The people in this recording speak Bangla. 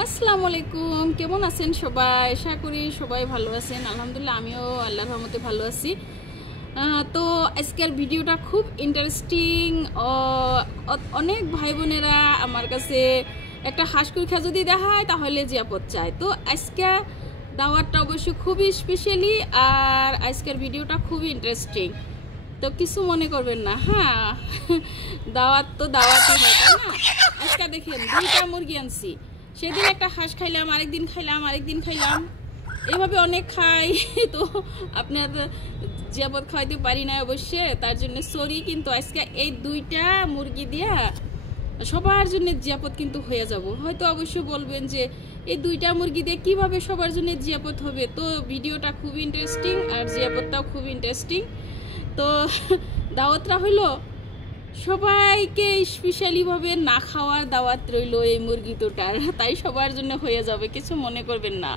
আসসালামু আলাইকুম, কেমন আছেন সবাই? আশা করি সবাই ভালো আছেন। আলহামদুলিল্লাহ আমিও আল্লাহর রহমতে ভালো আছি। তো আজকের ভিডিওটা খুব ইন্টারেস্টিং। অনেক ভাই বোনেরা আমার কাছে একটা হাঁসকুড়খা যদি দেখায় তাহলে জিয়াপত চায়। তো আজকে দাওয়াতটা অবশ্যই খুবই স্পেশালি, আর আজকের ভিডিওটা খুবই ইন্টারেস্টিং। তো কিছু মনে করবেন না, হ্যাঁ দাওয়াত তো দাওয়াতই হয়, তাই না? আজকে দেখেন 2টা মুরগি আনছি। সেদিন একটা হাঁস খাইলাম, আরেকদিন খাইলাম, এইভাবে অনেক খাই। তো আপনার জিয়াপত খাওয়াইতে পারি না অবশ্যই, তার জন্য সরি। কিন্তু আজকে এই 2টা মুরগি দিয়া সবার জন্য জিয়াপত কিন্তু হয়ে যাব। হয়তো অবশ্যই বলবেন যে এই 2টা মুরগি দিয়ে কীভাবে সবার জন্য জিয়াপত হবে। তো ভিডিওটা খুব ইন্টারেস্টিং আর জিয়াপতটাও খুব ইন্টারেস্টিং। তো দাওয়াতটা হইলো সবাইকে স্পেশালি ভাবে না খাওয়ার দাওয়াত রইলো এই মুরগি দুটার, তাই সবার জন্য হয়ে যাবে, কিছু মনে করবেন না।